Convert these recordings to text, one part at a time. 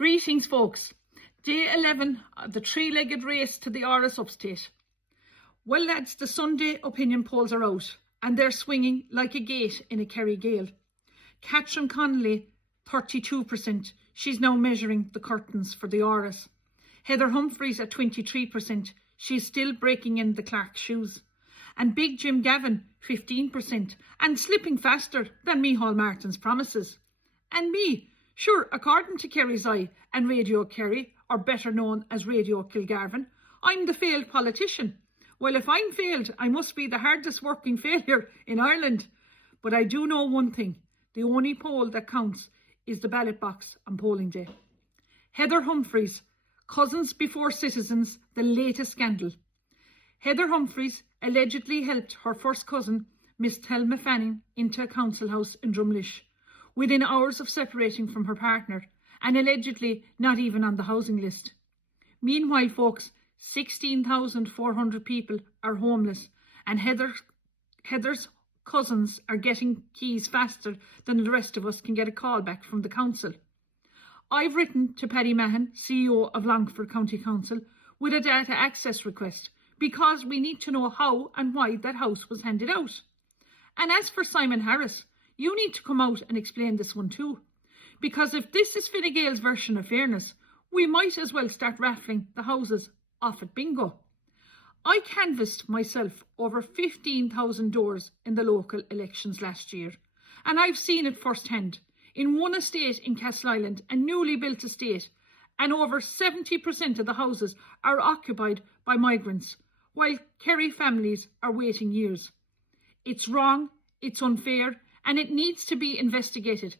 Greetings, folks. Day 11 of the three-legged race to the Áras upstate. Well, lads, the Sunday opinion polls are out and they're swinging like a gate in a Kerry gale. Catherine Connolly, 32%. She's now measuring the curtains for the Áras. Heather Humphreys at 23%. She's still breaking in the Clark's shoes. And big Jim Gavin, 15%, and slipping faster than Micheál Martin's promises. And me, sure, according to Kerry's Eye and Radio Kerry, or better known as Radio Kilgarvan, I'm the failed politician. Well, if I'm failed, I must be the hardest working failure in Ireland. But I do know one thing. The only poll that counts is the ballot box on polling day. Heather Humphreys, cousins before citizens, the latest scandal. Heather Humphreys allegedly helped her first cousin, Miss Thelma Fanning, into a council house in Drumlish, within hours of separating from her partner, and allegedly not even on the housing list. Meanwhile, folks, 16,400 people are homeless, and Heather's cousins are getting keys faster than the rest of us can get a call back from the council. I've written to Paddy Mahan, CEO of Longford County Council, with a data access request, because we need to know how and why that house was handed out. And as for Simon Harris, you need to come out and explain this one too. Because if this is Fine Gael's version of fairness, we might as well start raffling the houses off at bingo. I canvassed myself over 15,000 doors in the local elections last year, and I've seen it firsthand in one estate in Castleisland, a newly built estate, and over 70% of the houses are occupied by migrants, while Kerry families are waiting years. It's wrong, it's unfair, and it needs to be investigated,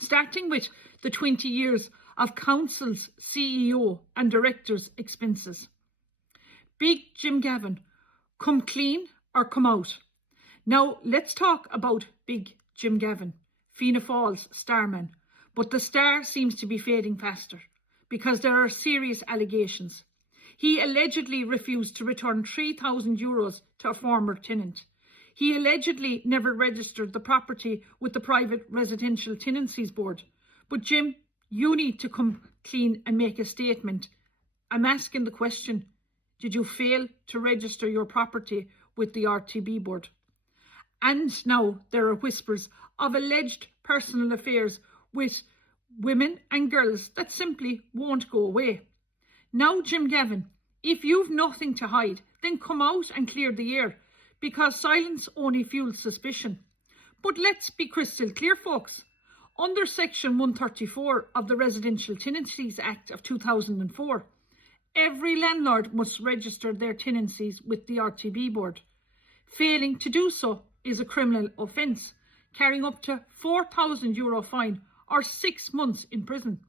starting with the 20 years of council's CEO and directors' expenses. Big Jim Gavin, come clean or come out. Now, let's talk about Big Jim Gavin, Fianna Fáil's starman, but the star seems to be fading faster because there are serious allegations. He allegedly refused to return €3,000 to a former tenant. He allegedly never registered the property with the Private Residential Tenancies Board. But Jim, you need to come clean and make a statement. I'm asking the question, did you fail to register your property with the RTB Board? And now there are whispers of alleged personal affairs with women and girls that simply won't go away. Now, Jim Gavin, if you've nothing to hide, then come out and clear the air, because silence only fuels suspicion. But let's be crystal clear, folks. Under Section 134 of the Residential Tenancies Act of 2004, every landlord must register their tenancies with the RTB Board. Failing to do so is a criminal offence, carrying up to €4,000 fine or 6 months in prison.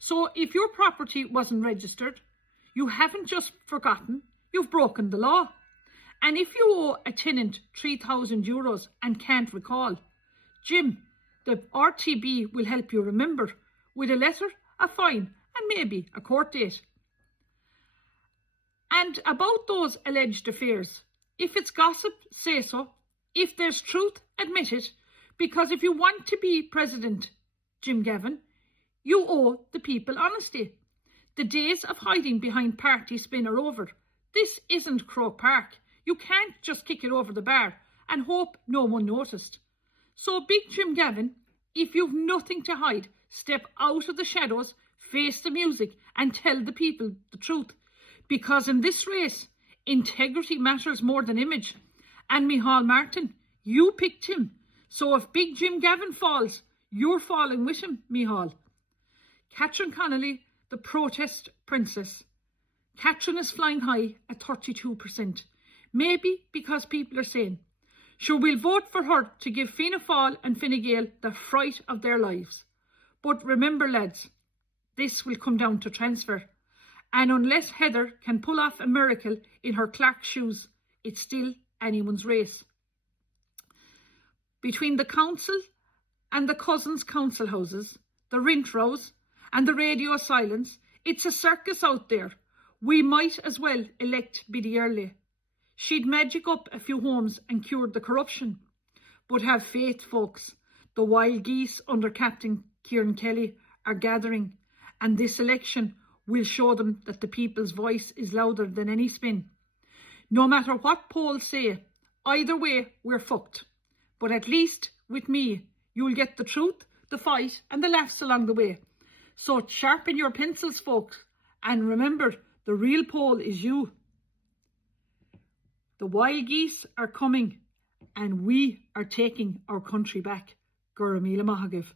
So if your property wasn't registered, you haven't just forgotten, you've broken the law. And if you owe a tenant €3,000 and can't recall, Jim, the RTB will help you remember with a letter, a fine, and maybe a court date. And about those alleged affairs, if it's gossip, say so. If there's truth, admit it. Because if you want to be president, Jim Gavin, you owe the people honesty. The days of hiding behind party spin are over. This isn't Croke Park. You can't just kick it over the bar and hope no one noticed. So, Big Jim Gavin, if you've nothing to hide, step out of the shadows, face the music and tell the people the truth. Because in this race, integrity matters more than image. And Micheál Martin, you picked him. So if Big Jim Gavin falls, you're falling with him, Micheál. Catherine Connolly, the protest princess. Catherine is flying high at 32%. Maybe because people are saying, sure, we'll vote for her to give Fianna Fáil and Fine Gael the fright of their lives. But remember, lads, this will come down to transfer. And unless Heather can pull off a miracle in her Clark's shoes, it's still anyone's race. Between the council and the cousins' council houses, the rent rows and the radio silence, it's a circus out there. We might as well elect Biddy Early. She'd magic up a few homes and cure the corruption. But have faith, folks. The wild geese under Captain Kieran Kelly are gathering, And this election will show them that the people's voice is louder than any spin. No matter what polls say, either way, we're fucked. But at least with me, you'll get the truth, the fight, and the laughs along the way. So sharpen your pencils, folks, and remember, the real poll is you. The wild geese are coming, and we are taking our country back. Gura Míle Maith Agaibh.